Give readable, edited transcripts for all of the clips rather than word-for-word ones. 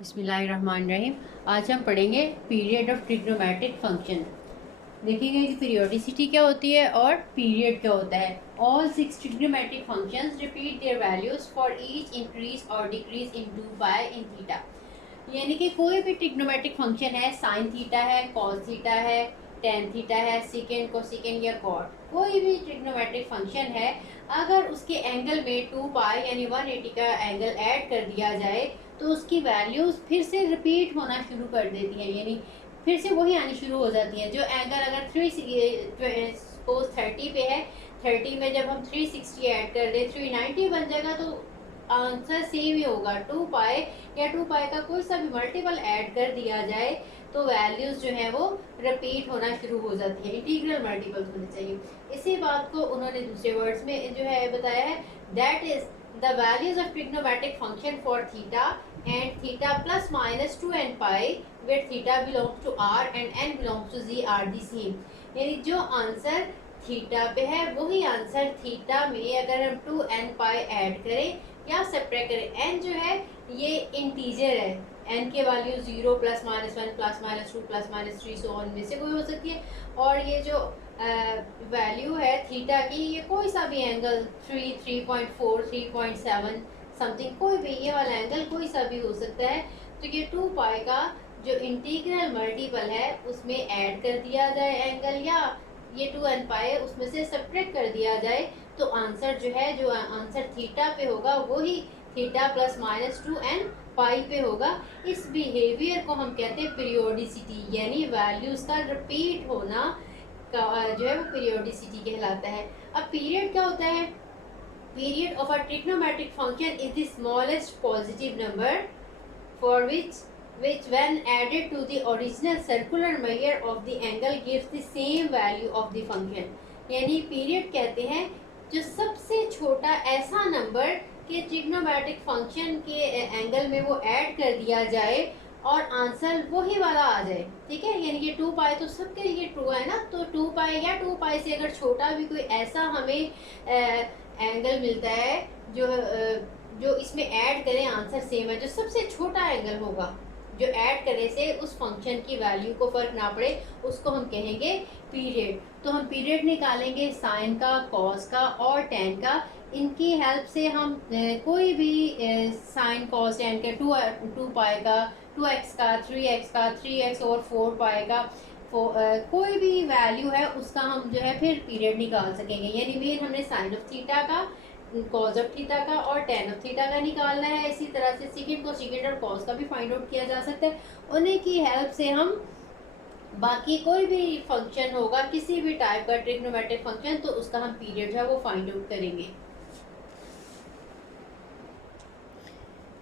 बिस्मिल्लाहिर्रहमानिर्रहीम। आज हम पढ़ेंगे पीरियड ऑफ ट्रिग्नोमेट्रिक फंक्शन। देखेंगे कि पीरियोडिसिटी क्या होती है और पीरियड क्या होता है। All 6 trigonometric functions repeat their values for each increase और decrease in 2 pi in theta. यानी कि कोई भी ट्रिग्नोमेट्रिक फंक्शन है, साइन थीटा है, कॉस थीटा है, टेन थीटा है, सीकेंड, कोसिकेंड या कॉट, कोई भी ट्रिग्नोमेट्रिक फंक्शन है, अगर उसके एंगल में 2 पाई यानी 180 का एंगल ऐड कर दिया जाए तो उसकी वैल्यूज फिर से रिपीट होना शुरू कर देती हैं, यानी फिर से वही आनी शुरू हो जाती हैं। जो एंगल अगर 30 पे है, 30 में जब हम 360 ऐड कर दें 390 बन जाएगा, तो आंसर सेम ही होगा। 2 पाई या 2 पाई का कोई सा भी मल्टीपल ऐड कर दिया जाए तो वैल्यूज जो है वो रिपीट होना शुरू हो जाती है। इंटीग्रल मल्टीपल्स होने चाहिए। इसी बात को उन्होंने दूसरे वर्ड्स में जो है बताया है, that is the values of trigonometric function for theta and theta plus minus 2n pi where theta belongs to r and n belongs to z are the same. यानी जो आंसर थीटा पे है वही आंसर थीटा में अगर हम 2n पाई add करें या सब्ट्रैक्ट करें। n जो है ये इंटीजर है, n के value 0 plus minus 1 plus minus 2 plus minus 3 so on में से कोई हो सकती है। और ये जो वैल्यू है थीटा की, ये कोई सा भी एंगल 3, 3.4, 3.7 समथिंग, कोई भी ये वाला एंगल कोई सा भी हो सकता है। तो ये 2 पाई का जो इंटीग्रल मल्टीपल है उसमें ऐड कर दिया जाए एंगल, या ये 2n पाई उसमें से सब्ट्रैक्ट कर दिया जाए, तो आंसर जो है, जो आंसर थीटा पे होगा वही थीटा प्लस माइनस 2n पाई पे होगा। इस बिहेवियर को हम कहते हैं पीरियोडिसिटी, यानी वैल्यूज का रिपीट होना का जो है वो पीरियोडिसिटी कहलाता है। अब पीरियड क्या होता है? Period of a trigonometric function is the smallest positive number for which when added to the original circular measure of the angle gives the same value of the function। यानी period कहते हैं जो सबसे छोटा ऐसा नंबर कि trigonometric function के angle में वो ऐड कर दिया जाए और आंसर वही वाला आ जाए। ठीक है, यानी कि 2 पाई तो सबके लिए ट्रू है ना, तो 2 पाई या 2 पाई से अगर छोटा भी कोई ऐसा हमें एंगल मिलता है जो इसमें ऐड करें आंसर सेम है, जो सबसे छोटा एंगल होगा जो ऐड करने से उस फंक्शन की वैल्यू को फर्क ना पड़े, उसको हम कहेंगे पीरियड। तो हम पीरियड निकालेंगे साइन का, कॉस का और टेन का। इनकी हेल्प से हम कोई भी साइन कॉस टेन के 2 पाई का, 2x का, 3x का, 3x और 4 पाई का कोई भी वैल्यू है उसका हम जो है फिर पीरियड निकाल सकेंगे। यानी मेन हमने साइन ऑफ थीटा का, कॉज ऑफ थीटा का और टेन ऑफ थीटा का निकालना है। इसी तरह से सीकेंड को सीकेंड और कॉस का भी फाइंड आउट किया जा सकता है। उन्हीं की हेल्प से हम बाकी कोई भी फंक्शन होगा, किसी भी टाइप का ट्रिग्नोमेट्रिक फंक्शन, तो उसका हम पीरियड है वो फाइंड आउट करेंगे।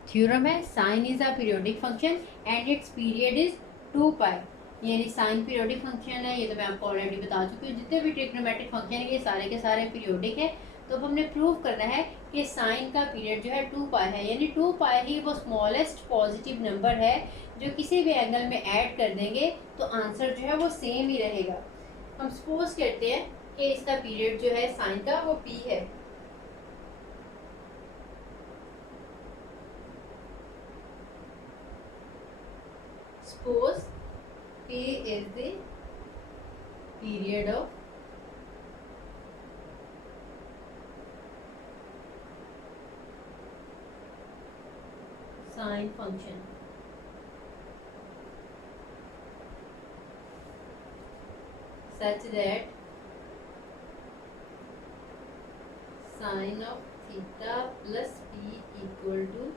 थ्योरम है, sine is a periodic function and its period is 2 pi. यानी साइन पीरियोडिक फंक्शन है, ये तो मैं आपको ऑलरेडी बता चुकी हूँ। जितने भी ट्रिग्नोमेट्रिक फंक्शन है ये सारे के सारे पीरियोडिक है। तो अब हमने प्रूव करना है कि साइन का पीरियड जो है 2 पाई है, यानी 2 पाई ही वो स्मॉलेस्ट पॉजिटिव नंबर है जो किसी भी एंगल में ऐड कर देंगे तो आंसर जो है वो सेम ही रहेगा। हम सपोज करते हैं कि इसका पीरियड जो है साइन का वो p है। Suppose P is the period of sine function such that sine of theta plus P equal to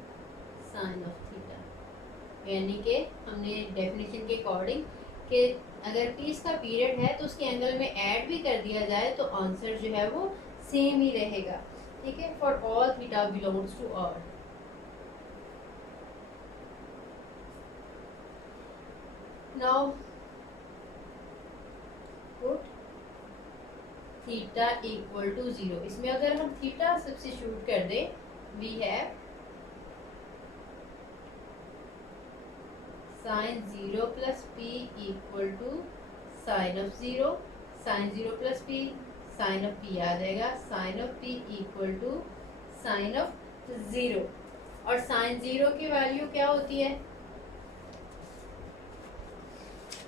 sine of theta। यानी कि हमने डेफिनेशन के अकॉर्डिंग कि अगर p इसका पीरियड है तो उसके एंगल में ऐड भी कर दिया जाए तो आंसर जो है वो सेम ही रहेगा। ठीक है, for all theta belongs to r। Now put theta equal to 0। इसमें अगर हम थीटा सब्स्टिट्यूट कर दें, we have sine 0 plus P equal to sine of 0, sine 0 plus P, sine of P आ जाएगा, sine of P equal to sine of 0। और sign 0 की value क्या होती है?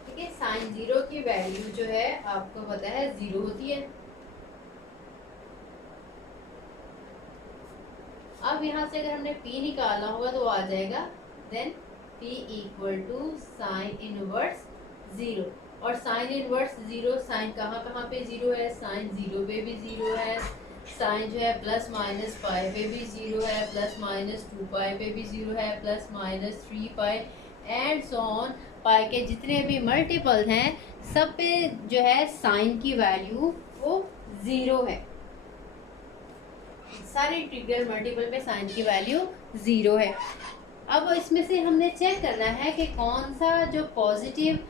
ठीक है। साइन जीरो की वैल्यू जो है आपको पता है जीरो होती है। अब यहाँ से अगर हमने p निकालना होगा तो आ जाएगा then p equal to sine inverse zero. और साइन इनवर्स जीरो, साइन कहाँ कहाँ पे जीरो है, साइन जीरो पे भी जीरो है, साइन जो है प्लस माइनस पाई पे भी जीरो है, प्लस माइनस टू पाई पे भी जीरो है, plus minus three pi and so on. Pi के जितने भी मल्टीपल हैं सब पे जो है साइन की वैल्यू वो जीरो है। सारे इंटीग्रल मल्टीपल पे साइन की वैल्यू जीरो है। अब इसमें से हमने चेक करना है कि कौन सा जो पॉजिटिव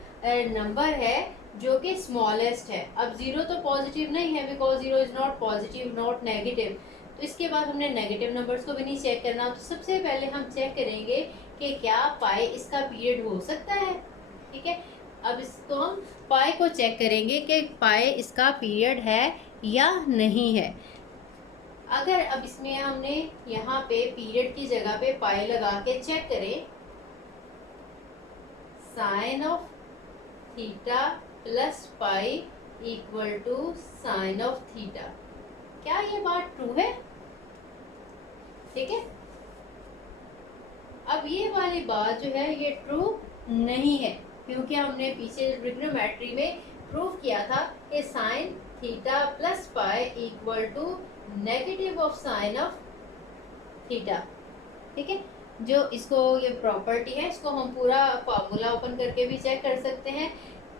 नंबर है जो कि स्मॉलेस्ट है। अब जीरो तो पॉजिटिव नहीं है because zero is not positive not negative. तो इसके बाद हमने नेगेटिव नंबर्स को भी नहीं चेक करना। तो सबसे पहले हम चेक करेंगे कि क्या पाई इसका पीरियड हो सकता है। ठीक है, अब इसको हम पाई को चेक करेंगे कि पाई इसका पीरियड है या नहीं है। अगर अब इसमें हमने यहाँ पे पीरियड की जगह पे पाई लगा के चेक करें, sine of theta plus pi equal to sine of theta, क्या ये बात ट्रू है? ठीक है, अब ये वाली बात जो है ये ट्रू नहीं है क्योंकि हमने पीछे ट्रिग्नोमेट्री में प्रूव किया था कि sine theta plus pi equal to negative of sine of theta. ठीक है, जो इसको ये प्रॉपर्टी है इसको हम पूरा फॉर्मूला ओपन करके भी चेक कर सकते हैं।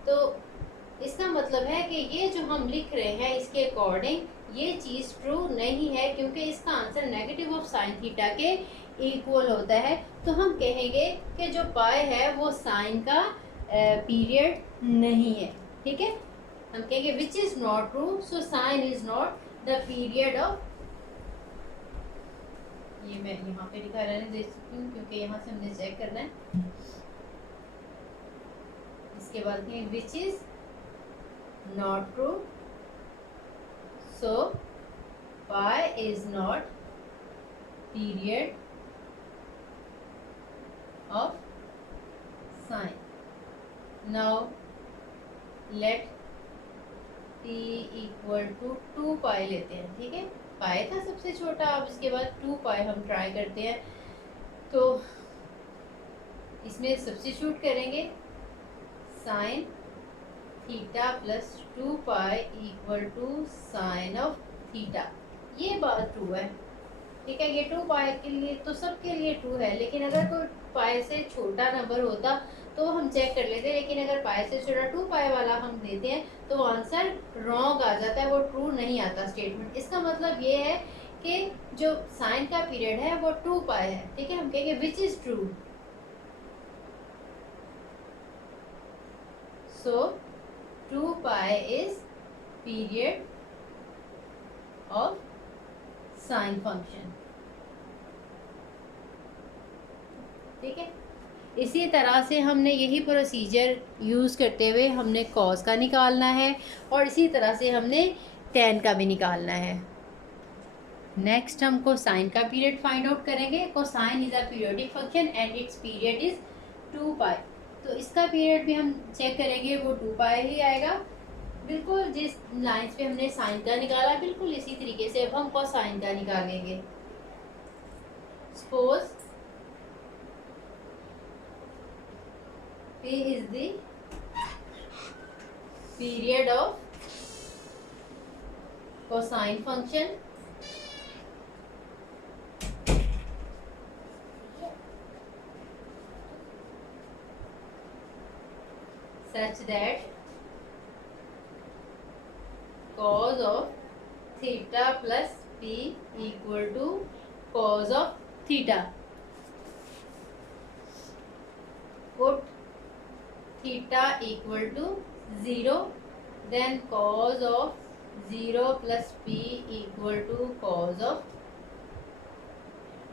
तो इसका मतलब है कि ये जो हम लिख रहे हैं इसके अकॉर्डिंग ये चीज़ ट्रू नहीं है क्योंकि इसका answer negative of sine theta के इक्वल होता है। तो हम कहेंगे कि जो पाई है वो साइन का पीरियड नहीं है। ठीक है, हम कहेंगे विच is not true, so sine is not the period of, ये मैं यहाँ पे लिखा रहने दे सकती हूँ क्योंकि यहाँ से हमने चेक करना है। इसके बाद which is not true, so pi is not period of sine. Now let t equal to 2 pi लेते हैं। ठीक है, पाई था सबसे छोटा, अब इसके बाद 2 पाई हम ट्राई करते हैं। तो इसमें सब्स्टिट्यूट करेंगे, sine theta plus 2 pi equal to sine of theta, ये बात ट्रू है। ठीक है, ये 2 पाई के लिए तो सबके लिए ट्रू है, लेकिन अगर कोई पाई से छोटा नंबर होता तो हम चेक कर लेते, लेकिन अगर पाई से छोटा 2 पाई वाला हम देते हैं तो आंसर रॉन्ग आ जाता है, वो ट्रू नहीं आता स्टेटमेंट। इसका मतलब ये है कि जो साइन का पीरियड है वो 2 पाई है। ठीक है, हम कहेंगे which is true, so 2 pi is period of sine function. ठीक है, इसी तरह से हमने यही प्रोसीजर यूज़ करते हुए हमने कॉस का निकालना है और इसी तरह से हमने टेन का भी निकालना है। नेक्स्ट हम कोसाइन का पीरियड फाइंड आउट करेंगे। Cosine is a periodic function and its period is 2 पाई। तो इसका पीरियड भी हम चेक करेंगे, वो 2 पाई ही आएगा। बिल्कुल जिस लाइन्स पे हमने साइन का निकाला बिल्कुल इसी तरीके से अब हम कोसाइन का निकालेंगे। Suppose P is the period of cosine function such that cos of theta plus P equal to cos of theta. Put theta equal to 0, then cos of 0 plus P equal to cos of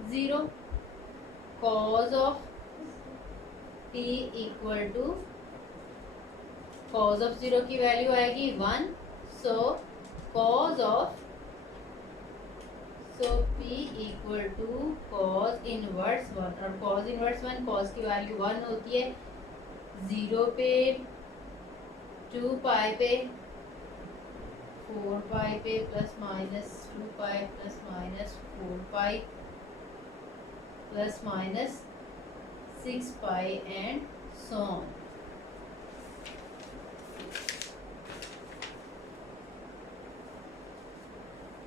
0. Cos of P equal to cos of 0 की value आएगी 1, so cos of P equal to cos inverse 1 और cos inverse 1 cos की value 1 होती है 0 पे 2 पाई पे 4 पाई पे plus minus 2 pi plus minus 4 pi plus minus 6 pi and so on.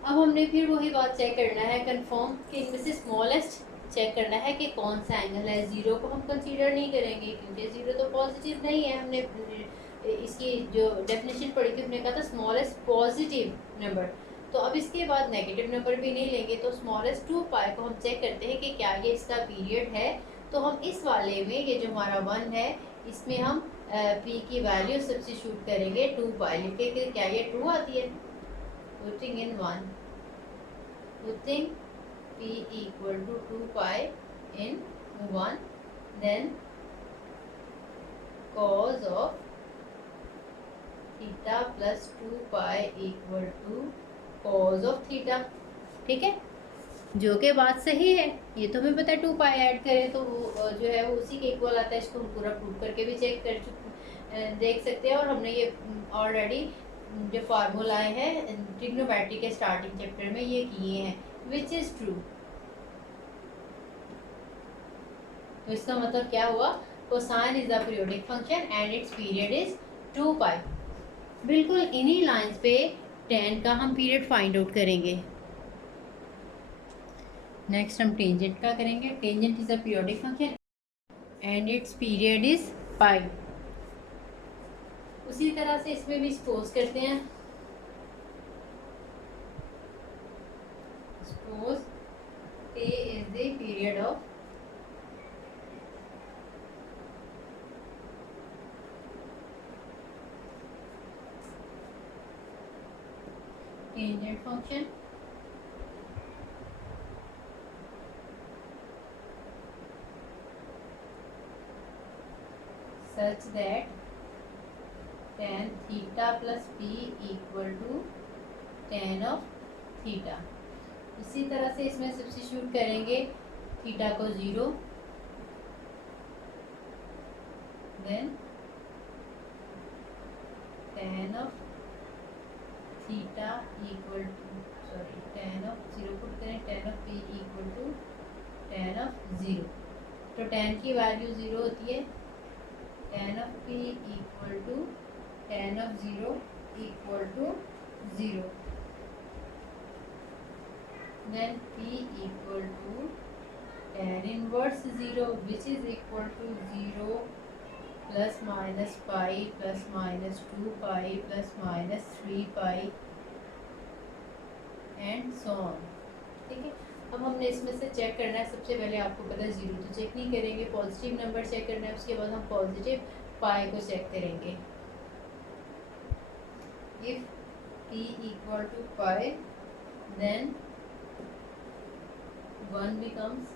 अब हमने फिर वही बात चेक करना है कंफर्म कि इनमें से स्मॉलेस्ट चेक करना है कि कौन सा एंगल है। ज़ीरो को हम कंसीडर नहीं करेंगे क्योंकि ज़ीरो तो पॉजिटिव नहीं है। हमने इसकी जो डेफिनेशन पढ़ी थी हमने कहा था स्मॉलेस्ट पॉजिटिव नंबर, तो अब इसके बाद नेगेटिव नंबर भी नहीं लेंगे। तो स्मॉलेस्ट 2 पाई को हम चेक करते हैं कि क्या ये इसका पीरियड है। तो हम इस वाले में ये जो हमारा 1 है इसमें हम पी की वैल्यू सब्स्टिट्यूट करेंगे 2 पाई लिख के, क्या ये ट्रू आती है। Putting in 1, putting p equal to 2 pi in 1, then cos of theta plus 2 pi equal to cos of theta। ठीक है, जो कि बात सही है। ये तो हमें पता है 2 पाई ऐड करें तो वो जो है वो उसी के इक्वल आता है। इसको हम पूरा प्रूव करके भी चेक कर देख सकते हैं। और हमने ये ऑलरेडी जो फार्मूलाए हैं ट्रिग्नोमेट्री के स्टार्टिंग चैप्टर में ये किए हैं, विच इज ट्रू। तो इसका मतलब क्या हुआ, cosine is the periodic function and its period is 2 पाई। बिल्कुल इन्हीं लाइंस पे tan का हम पीरियड फाइंड आउट करेंगे। नेक्स्ट हम टेंजेंट का करेंगे। Tangent is a periodic function and its period is pi. उसी तरह से इसमें भी सपोज करते हैं। Suppose a is the period of tangent function such that tan theta plus p equal to tan of theta। इसी तरह से इसमें सब्स्टिट्यूट करेंगे थीटा को 0, then tan of theta equal to tan of 0 put करें, tan of p equal to tan of 0। तो tan की वैल्यू 0 होती है, tan of p equal to tan of 0 equal to 0, then p equal to tan inverse 0 which is equal to 0 plus minus pi plus minus 2 pi plus minus 3 pi and so on। ठीक है, अब हमने इसमें से check करना है। सबसे पहले आपको पता है 0 तो चेक नहीं करेंगे, पॉजिटिव नंबर चेक करना है। उसके बाद हम पॉजिटिव पाई को चेक करेंगे। If p equal to pi then 1 becomes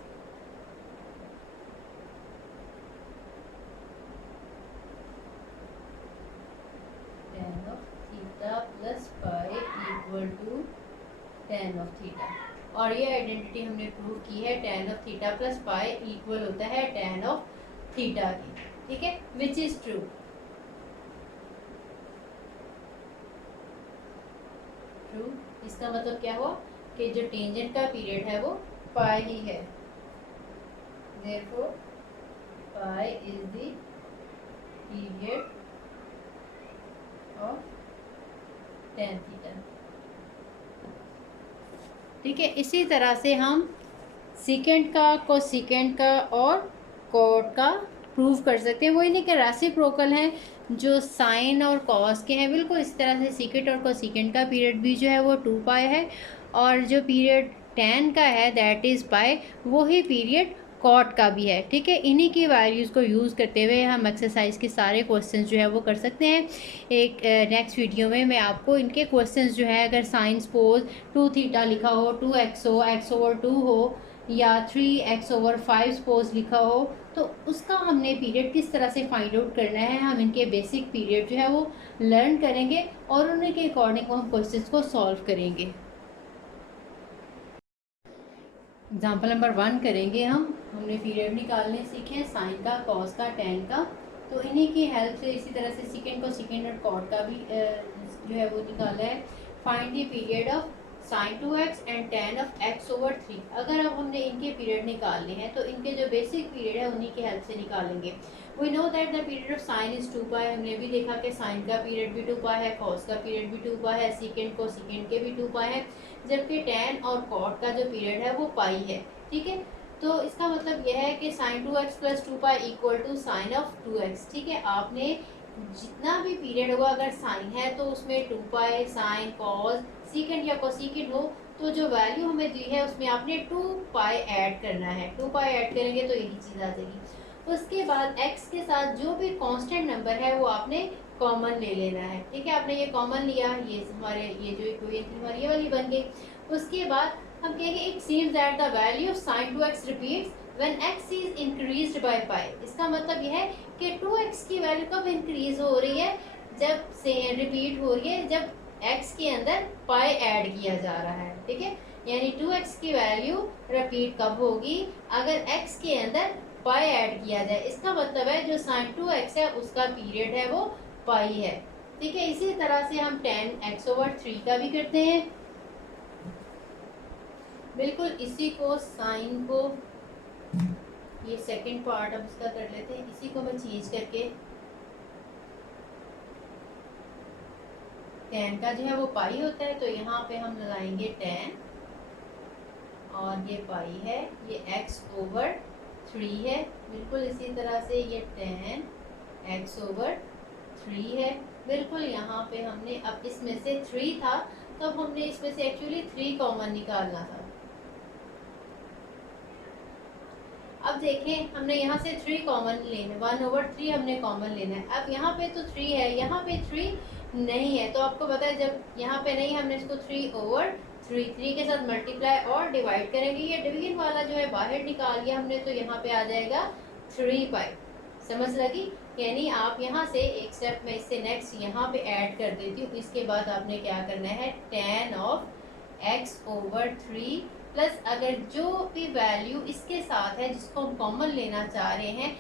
tan of theta plus pi equal to tan of theta। और ये आइडेंटिटी हमने प्रूव की है, tan of theta plus pi equal होता है tan of theta की। ठीक है, विच इज ट्रू। ट्रू इसका मतलब क्या हुआ कि जो टेंजेंट का पीरियड है वो पाई ही है। therefore pi is the period of tan theta। ठीक है, इसी तरह से हम सीकेंट का, कोसीकेंट का और कॉट का प्रूव कर सकते हैं। वही नहीं कि रेसिप्रोकल है जो साइन और कॉस के हैं, बिल्कुल इस तरह से सीकेंट और कोसीकेंट का पीरियड भी जो है वो 2 पाई है, और जो पीरियड tan का है दैट इज़ पाई, वही पीरियड कॉट का भी है। ठीक है, इन्हीं की वैल्यूज़ को यूज़ करते हुए हम एक्सरसाइज के सारे क्वेश्चंस जो है वो कर सकते हैं। एक नेक्स्ट वीडियो में मैं आपको इनके क्वेश्चंस जो है, अगर साइन सपोज 2 थीटा लिखा हो, 2x हो, x/2 हो, या 3x/5 सपोज लिखा हो, तो उसका हमने पीरियड किस तरह से फाइंड आउट करना है, हम इनके बेसिक पीरियड जो है वो लर्न करेंगे और उन्हीं के अकॉर्डिंग हम क्वेश्चंस को सॉल्व करेंगे। एग्जाम्पल नंबर 1 करेंगे। हमने पीरियड निकालने सीखे साइन का, कॉस का, टैन का। तो इन्हीं की हेल्प से इसी तरह से सेकेंड को सेकेंड और कॉट का भी जो है वो निकाला है। Find the period of sign 2x and tan of x/3। अगर अब हमने इनके पीरियड निकालने हैं तो इनके जो बेसिक पीरियड है उन्हीं की हेल्प से निकालेंगे। We know that the period of sine is 2 pi. हमने भी देखा कि साइन का पीरियड भी 2 पाई है, कॉस का पीरियड भी 2 पाई है, सेकेंड को सेकेंड के भी 2 पाई है, जबकि tan और कॉट का जो पीरियड है वो पाई है। ठीक है, तो इसका मतलब यह है कि sine 2x plus 2 pi equal to sine of 2x। ठीक है, आपने जितना भी पीरियड होगा अगर साइन है तो उसमें 2 पाई साइन कॉस सीकेंड या कोसीकेंड हो तो जो वैल्यू हमें दी है उसमें आपने 2 पाई ऐड करना है। 2 पाई ऐड करेंगे तो यही चीज़ आ जाएगी। उसके बाद x के साथ जो भी कांस्टेंट नंबर है वो आपने कॉमन ले लेना है। ठीक है, आपने ये कॉमन लिया, ये हमारे ये जो इक्वेशन थी हमारी ये वाली बन गई। उसके बाद हम कहेंगे it seems that the value of sin 2x repeats when x is increased by pi. इसका मतलब यह है कि 2x की वैल्यू कब इंक्रीज हो रही है, जब से रिपीट हो रही है जब x के अंदर पाई ऐड किया जा रहा है। ठीक है, यानी 2x की वैल्यू रिपीट कब होगी, अगर x के अंदर पाई ऐड किया जाए। इसका मतलब है जो sin 2x है उसका पीरियड है वो पाई है। ठीक है, इसी तरह से हम tan x/3 का भी करते हैं। बिल्कुल इसी को साइन को ये सेकंड पार्ट अब इसका कर लेते हैं। इसी को मैं चेंज करके tan का जो है वो पाई होता है तो यहाँ पे हम लगाएंगे tan और ये पाई है, ये x/3 है। बिल्कुल इसी तरह से ये tan x/3 है। बिल्कुल यहाँ पे हमने अब इसमें से 3 था तो अब हमने इसमें से एक्चुअली 3 कॉमन निकालना था। अब देखें हमने यहाँ से 3 कॉमन लेना, 1/3 हमने कॉमन लेना है। अब यहाँ पे तो 3 है, यहाँ पे 3 नहीं है तो आपको पता है जब यहाँ पे नहीं हमने इसको 3/3 के साथ मल्टीप्लाई और डिवाइड करेंगे। ये डिवीजन वाला जो है बाहर निकाल लिया हमने तो यहाँ पे आ जाएगा 3 पाई। समझ लगी? यानी आप यहाँ से एक स्टेप में इससे नेक्स्ट यहाँ पे ऐड कर देती हूँ। इसके बाद आपने क्या करना है, tan ऑफ x/3 प्लस अगर जो भी वैल्यू इसके साथ है जिसको हम कॉमन लेना चाह रहे हैं,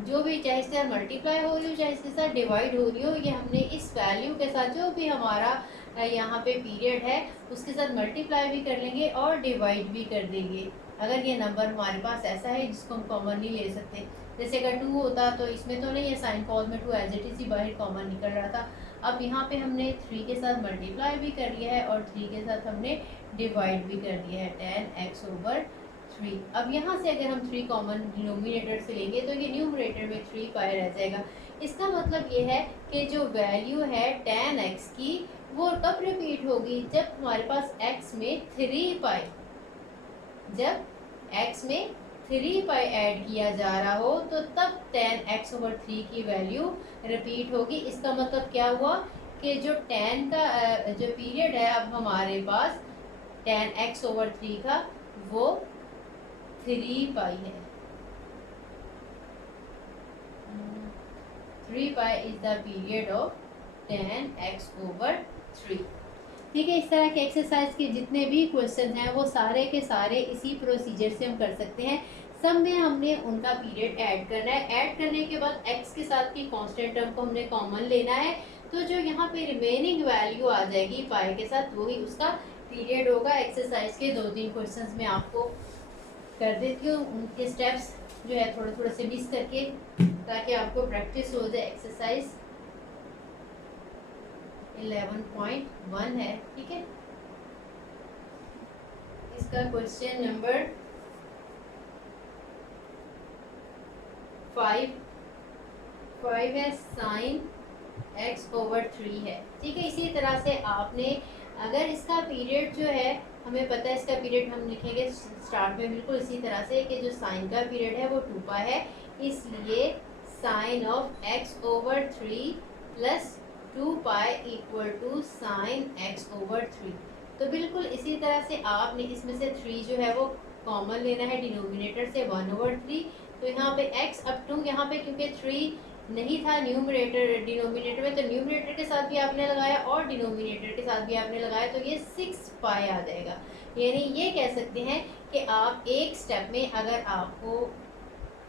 जो भी चाहे इससे मल्टीप्लाई हो रही हो चाहे इसके साथ डिवाइड हो रही हो, ये हमने इस वैल्यू के साथ जो भी हमारा यहाँ पे पीरियड है उसके साथ मल्टीप्लाई भी कर लेंगे और डिवाइड भी कर देंगे। अगर ये नंबर हमारे पास ऐसा है जिसको हम कॉमन नहीं ले सकते, जैसे अगर 2 होता तो इसमें तो नहीं है, साइन कॉस में 2 एज इट इज ही बाहर कॉमन निकल रहा था। अब यहाँ पे हमने 3 के साथ मल्टीप्लाई भी कर लिया है और 3 के साथ हमने डिवाइड भी कर दिया है, tan x/3। अब यहाँ से अगर हम 3 कॉमन डिनोमिनेटर से लेंगे तो ये न्यूमरेटर में 3 पाई रह जाएगा। इसका मतलब ये है कि जो वैल्यू है tan x की वो कब रिपीट होगी, जब हमारे पास x में 3 पाई, जब x में 3 पाई ऐड किया जा रहा हो तो तब tan x/3 की वैल्यू रिपीट होगी। इसका मतलब क्या हुआ कि जो tan का जो पीरियड है अब हमारे पास tan x/3 का वो 3 पाई है। 3 pi is the period of tan x/3। ठीक है, इस तरह के एक्सरसाइज के जितने भी क्वेश्चन हैं वो सारे के सारे इसी प्रोसीजर से हम कर सकते हैं। सब में हमने उनका पीरियड ऐड करना है। ऐड करने के बाद x के साथ की कांस्टेंट टर्म को हमने कॉमन लेना है तो जो यहाँ पे रिमेनिंग वैल्यू आ जाएगी पाई के साथ वही उसका पीरियड होगा। एक्सरसाइज के 2-3 क्वेश्चंस में आपको कर देती हूँ, उनके स्टेप्स जो है थोड़े थोड़े से मिस करके ताकि आपको प्रैक्टिस हो जाए। एक्सरसाइज 11.1 है। ठीक है, इसका क्वेश्चन नंबर 5 है, साइन x/3 है। ठीक है, इसी तरह से आपने अगर इसका पीरियड जो है हमें पता है, इसका पीरियड हम लिखेंगे स्टार्ट में बिल्कुल इसी तरह से कि जो साइन का पीरियड है वो 2 पाई है, इसलिए sine of x/3 plus 2 pi equal to sine x/3। तो बिल्कुल इसी तरह से आपने इसमें से 3 जो है वो कॉमन लेना है डिनोमिनेटर से, 1/3। तो यहाँ पे x अप टू यहाँ पे क्योंकि 3 नहीं था न्यूमरेटर डिनोमिनेटर में तो न्यूमरेटर के साथ भी आपने लगाया और डिनोमिनेटर के साथ भी आपने लगाया तो ये 6 पाई आ जाएगा। यानी ये कह सकते हैं कि आप एक स्टेप में अगर आपको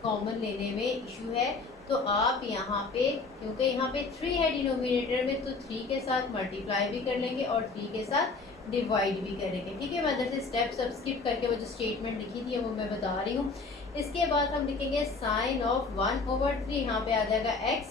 कॉमन लेने में इशू है, तो आप यहाँ पे, क्योंकि यहाँ पे 3 है डिनोमिनेटर में, तो 3 के साथ मल्टीप्लाई भी कर लेंगे और 3 के साथ डिवाइड भी करेंगे। ठीक है, मैं अंदर से स्टेप सब स्किप करके वो जो स्टेटमेंट लिखी थी वो मैं बता रही हूँ। इसके बाद हम लिखेंगे साइन ऑफ 1/3, यहाँ पे आ जाएगा x।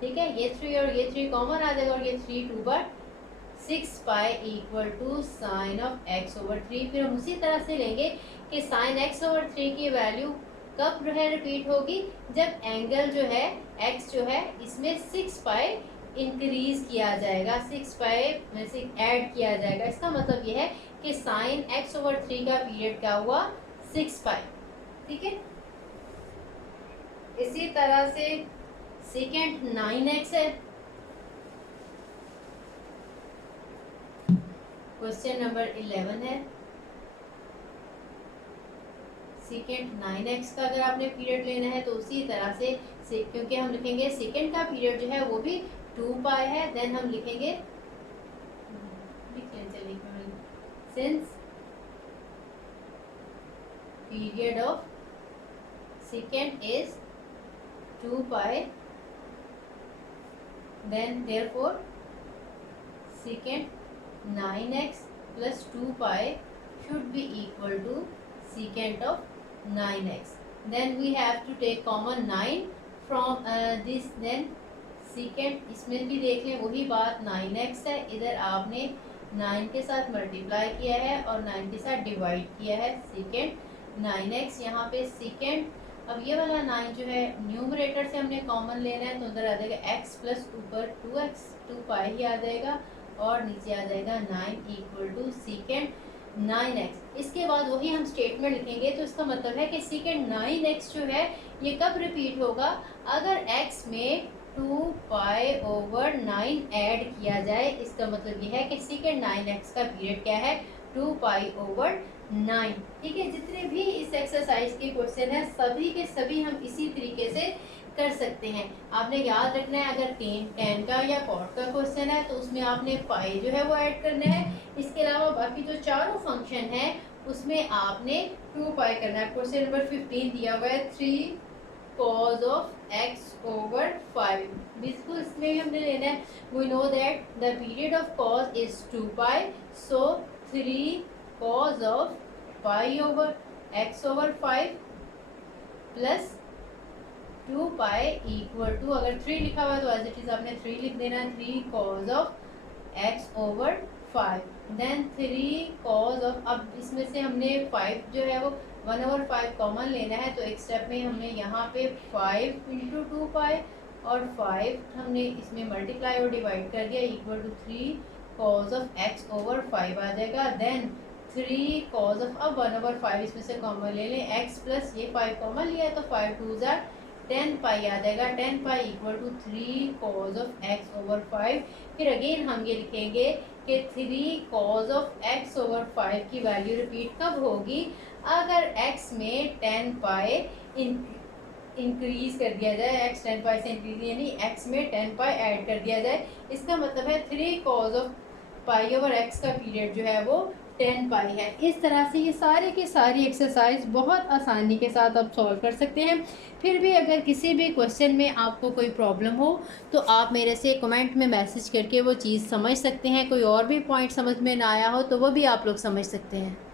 ठीक है, ये 3 और ये 3 कॉमन आ जाएगा, और ये 3 2/6 pi equal to sine of x/3। फिर हम उसी तरह से लेंगे कि साइन x/3 की वैल्यू कब जो है रिपीट होगी, जब एंगल जो है x जो है इसमें 6 पाई इंक्रीज किया जाएगा, 6 पाई में से ऐड किया जाएगा। इसका मतलब ये है कि साइन x/3 का पीरियड क्या हुआ, 6 पाई। ठीक है, इसी तरह से सेकेंड 9x है। क्वेश्चन नंबर 11 है, सेकेंड 9x का अगर आपने पीरियड लेना है तो उसी तरह से क्योंकि हम लिखेंगे सेकेंड का पीरियड जो है वो भी 2 पाई है, देन हम लिखेंगे since period of second is 2 pi, then therefore second 9x plus 2 pi should be equal to secant of 9x. Then we have to take common 9 from this, then secant, इसमें भी देख लें वही बात, 9x है, इधर आपने 9 के साथ मल्टीप्लाई किया है और 9 के साथ डिवाइड किया है, secant 9x। यहाँ पे secant, अब ये वाला 9 जो है न्यूमरेटर से हमने कॉमन लेना है, तो उधर आ जाएगा x प्लस ऊपर 2x 2 पाई ही आ जाएगा, और नीचे आ जाएगा 9 इक्वल टू सेकेंड 9x। इसके बाद वही हम स्टेटमेंट लिखेंगे, तो इसका मतलब है कि सेकेंड 9x जो है ये कब रिपीट होगा, अगर x में 2 पाई/9 ऐड किया जाए। इसका मतलब ये है कि सेकेंड 9x का पीरियड क्या है, 2 पाई/9। ठीक है, जितने भी इस एक्सरसाइज के क्वेश्चन है सभी के सभी हम इसी तरीके से कर सकते हैं। आपने याद रखना है, अगर टेन का या कॉट का क्वेश्चन है तो उसमें आपने पाई जो है वो ऐड करना है। इसके अलावा बाकी जो चारों फंक्शन है उसमें आपने 2 पाई करना है। क्वेश्चन नंबर 15 दिया हुआ है 3 cos of x/5। बिल्कुल इसमें भी हमने लेना है, we know that the period of cos is 2 pi, so 3 cos of π/x/5 plus 2 pi equal to, अगर 3 लिखा हुआ है तो एज इट इज आपने 3 लिख देना है, 3 cos of x/5, then 3 cos of, अब इसमें से हमने 5 जो है वो 1/5 कॉमन लेना है, तो एक स्टेप में हमने यहाँ पे 5 × 2 पाई और 5 हमने इसमें मल्टीप्लाई और डिवाइड कर दिया, equal to 3 cos of x/5 आ जाएगा, देन 3 cos of, अब 1/5 इसमें से कॉमन ले लें, x प्लस ये 5 कॉमन लिया है तो 5 2 ज़ा 10 पाई आ जाएगा, 10 pi equal to 3 cos of x/5। फिर अगेन हम ये लिखेंगे कि 3 cos of x/5 की वैल्यू रिपीट कब होगी, अगर x में 10 पाई इंक्रीज कर दिया जाए, x 10 पाई से इंक्रीज यानी x में 10 पाई ऐड कर दिया जाए। इसका मतलब है 3 cos of π/x का पीरियड जो है वो 10 पाई है। इस तरह से ये सारे की सारी एक्सरसाइज बहुत आसानी के साथ आप सॉल्व कर सकते हैं। फिर भी अगर किसी भी क्वेश्चन में आपको कोई प्रॉब्लम हो तो आप मेरे से कमेंट में मैसेज करके वो चीज़ समझ सकते हैं। कोई और भी पॉइंट समझ में ना आया हो तो वो भी आप लोग समझ सकते हैं।